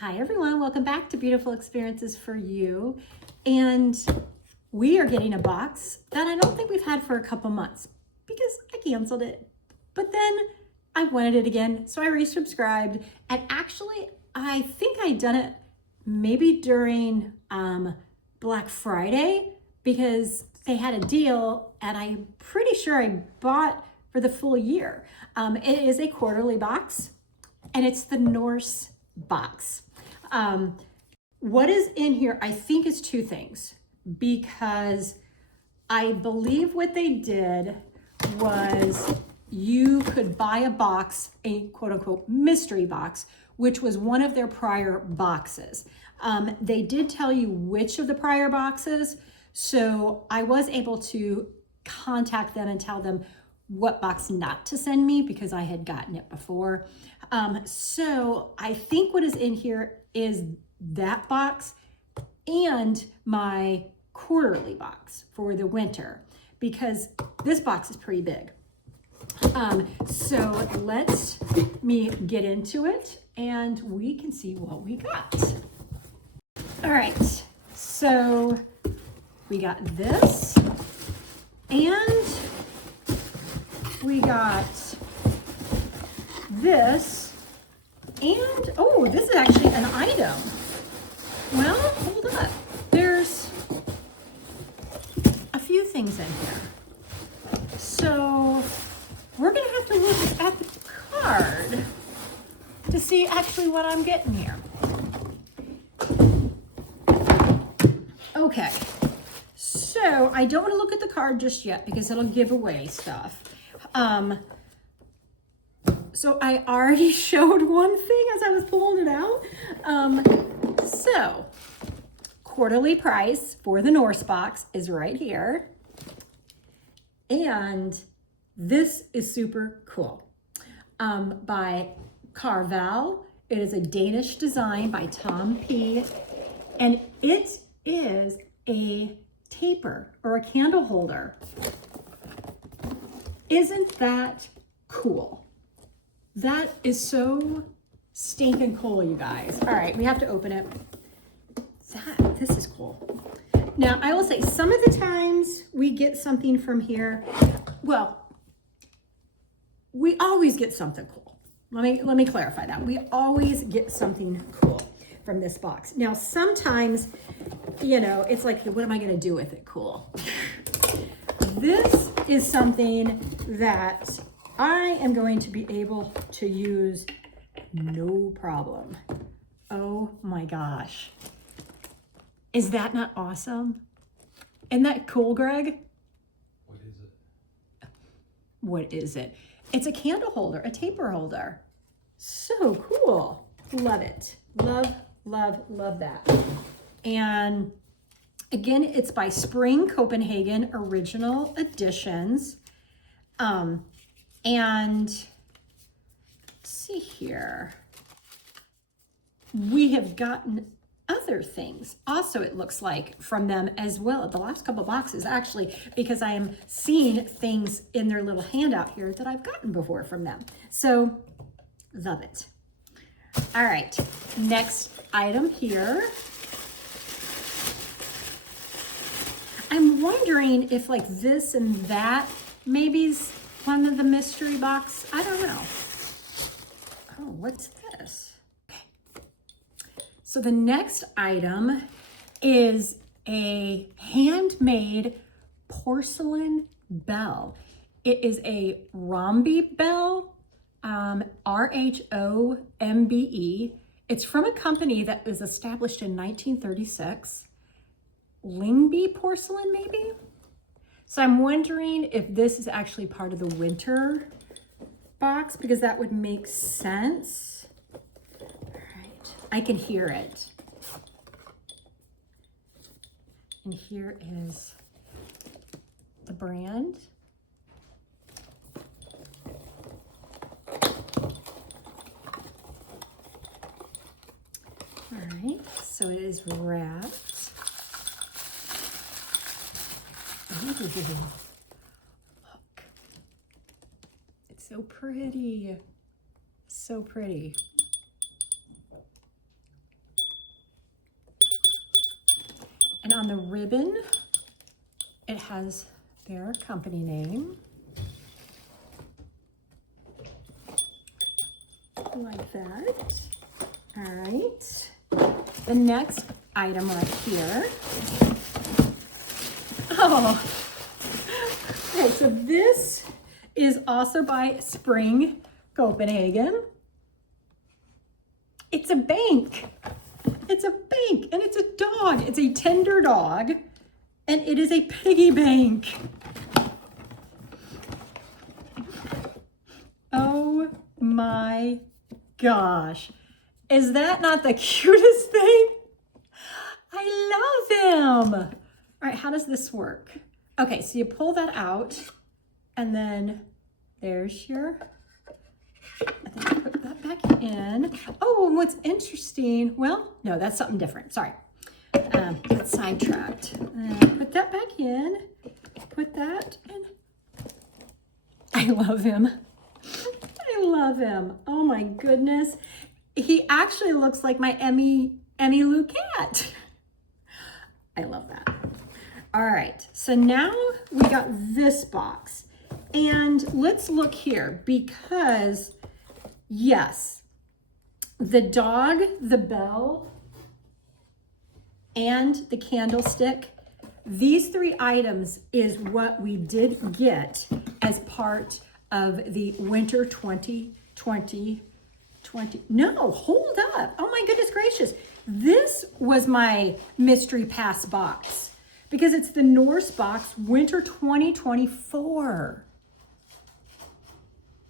Hi everyone, welcome back to Beautiful Experiences for You. And we are getting a box that I don't think we've had for a couple months because I canceled it. But then I wanted it again, so I resubscribed. And actually, I think I'd done it maybe during Black Friday because they had a deal and I'm pretty sure I bought for the full year. It is a quarterly box and it's the Norse Box. What is in here, I think, is two things, because I believe what they did was you could buy a box, a quote unquote mystery box, which was one of their prior boxes. They did tell you which of the prior boxes, so I was able to contact them and tell them what box not to send me because I had gotten it before. So I think what is in here is that box and my quarterly box for the winter, because this box is pretty big. So let me get into it and we can see what we got. All right, so we got this and we got this, and oh, this is actually an item. Well, hold up. There's a few things in here. So we're gonna have to look at the card to see actually what I'm getting here. Okay, so I don't want to look at the card just yet because it'll give away stuff. So I already showed one thing as I was pulling it out. So quarterly price for the Norse Box is right here. And this is super cool. By Carval. It is a Danish design by Tom P. And it is a taper or a candle holder. Isn't that cool? That is so stinking cool, you guys. All right, we have to open it. This is cool. Now, I will say some of the times we get something from here. Well, we always get something cool. Let me clarify that. We always get something cool from this box. Now, sometimes, you know, it's like, what am I gonna do with it? Cool. This is something that I am going to be able to use no problem. Oh my gosh. Is that not awesome? Isn't that cool, Greg? What is it? What is it? It's a candle holder, a taper holder. So cool. Love it. Love, love, love that. And again, it's by Spring Copenhagen Original Editions. And let's see here. We have gotten other things also, it looks like, from them as well. The last couple boxes, actually, because I am seeing things in their little handout here that I've gotten before from them. So, love it. All right, next item here. I'm wondering if like this and that maybe's one of the mystery box. I don't know. Oh, what's this? Okay. So the next item is a handmade porcelain bell. It is a rhombe bell, R-H-O-M-B-E. It's from a company that was established in 1936. Lyngby porcelain, maybe? So I'm wondering if this is actually part of the winter box, because that would make sense. All right, I can hear it. And here is the brand. All right, so it is wrapped. Look, it's so pretty, so pretty. And on the ribbon, it has their company name. Like that. All right. The next item right here. Oh, okay, so this is also by Spring Copenhagen. It's a bank. It's a bank and it's a dog. It's a tender dog and it is a piggy bank. Oh my gosh. Is that not the cutest thing? I love him. All right, how does this work? Okay, so you pull that out and then there's your, I think you put that back in. Oh, and what's interesting, well, no, that's something different, sorry. Got sidetracked. Put that back in, put that in. I love him. I love him. Oh my goodness. He actually looks like my Emmy Lou cat. I love that. All right, so now we got this box. And let's look here because, yes, the dog, the bell, and the candlestick, these 3 items is what we did get as part of the winter 2020. No, hold up. Oh my goodness gracious. This was my mystery pass box because it's the Norse Box winter 2024.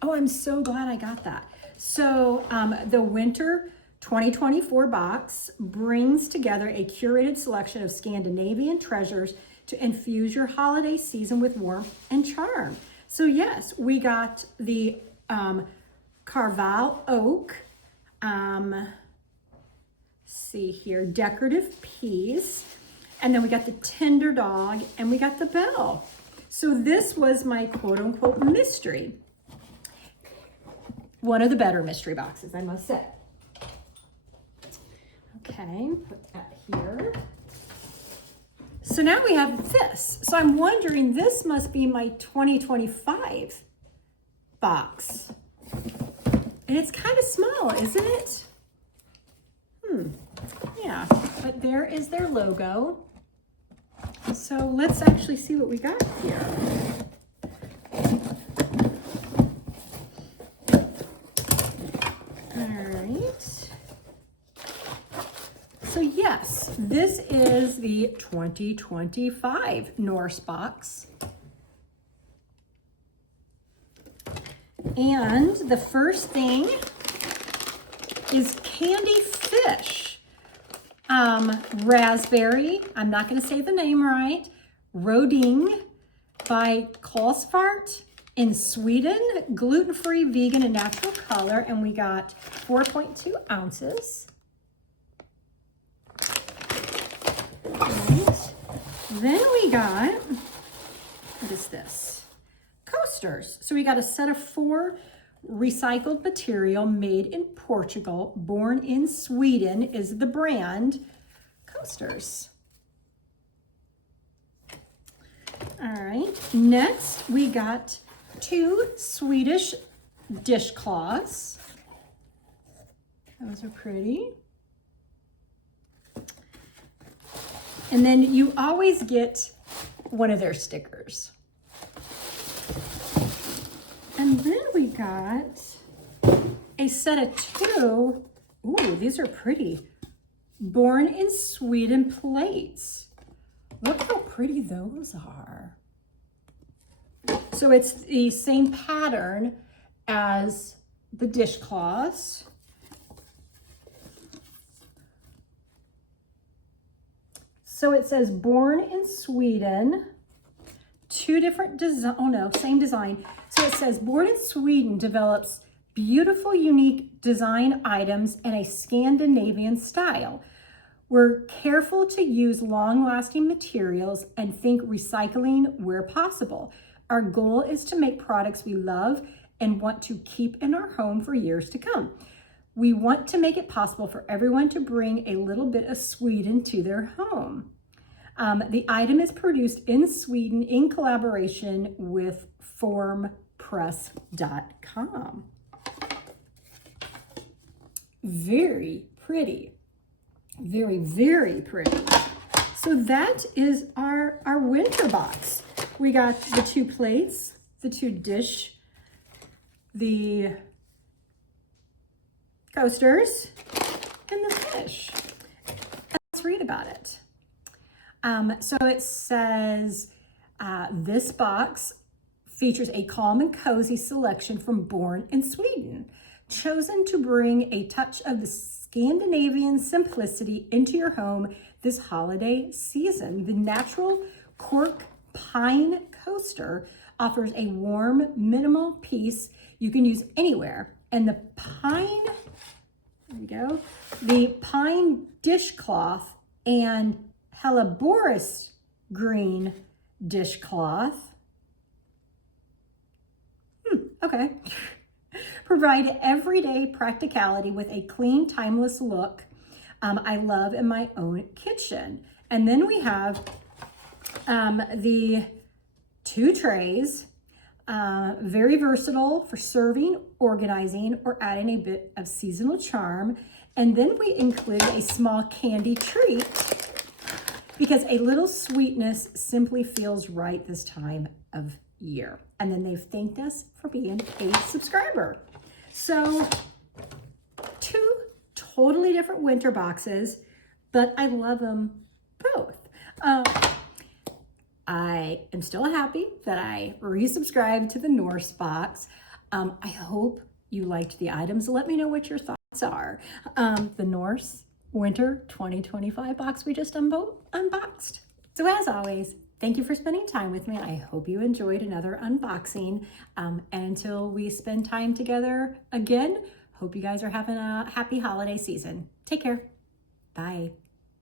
Oh, I'm so glad I got that. So the winter 2024 box brings together a curated selection of Scandinavian treasures to infuse your holiday season with warmth and charm. So yes, we got the Carval oak, see here, decorative piece, and then we got the tender dog and we got the bell. So this was my quote unquote mystery. One of the better mystery boxes, I must say. Okay, put that here. So now we have this. So I'm wondering, this must be my 2025 box. And it's kind of small, isn't it? Yeah, but there is their logo. So let's actually see what we got here. So yes, this is the 2025 Norse Box. And the first thing is candy fish. Raspberry, I'm not going to say the name right, Roding by Karlsfart in Sweden, gluten-free, vegan, and natural color. And we got 4.2 ounces. Right. Then we got, what is this? Coasters. So we got a set of 4 recycled material made in Portugal, born in Sweden is the brand, coasters. All right, next we got 2 Swedish dishcloths. Those are pretty. And then you always get one of their stickers. And then we got a set of 2, ooh, these are pretty, born in Sweden plates. Look how pretty those are. So it's the same pattern as the dishcloths. So it says born in Sweden, 2 different design, oh no, same design. So it says born in Sweden develops beautiful, unique design items in a Scandinavian style. We're careful to use long-lasting materials and think recycling where possible. Our goal is to make products we love and want to keep in our home for years to come. We want to make it possible for everyone to bring a little bit of Sweden to their home. The item is produced in Sweden in collaboration with formpress.com. Very pretty. Very, very pretty. So that is our winter box. We got the 2 plates, the 2 dish, the coasters, and the fish. Let's read about it. So it says, this box features a calm and cozy selection from Born in Sweden, chosen to bring a touch of the Scandinavian simplicity into your home this holiday season. The natural cork pine coaster offers a warm, minimal piece you can use anywhere. And the pine, there we go, the pine dishcloth and Helleborus green dishcloth. Okay. Provide everyday practicality with a clean, timeless look I love in my own kitchen. And then we have the 2 trays, very versatile for serving, organizing, or adding a bit of seasonal charm. And then we include a small candy treat because a little sweetness simply feels right this time of year. And then they've thanked us for being a subscriber. So 2 totally different winter boxes, but I love them both. I am still happy that I resubscribed to the Norse Box. I hope you liked the items. Let me know what your thoughts are. The Norse Winter 2025 box we just unboxed. So as always, thank you for spending time with me. I hope you enjoyed another unboxing. And until we spend time together again, hope you guys are having a happy holiday season. Take care. Bye.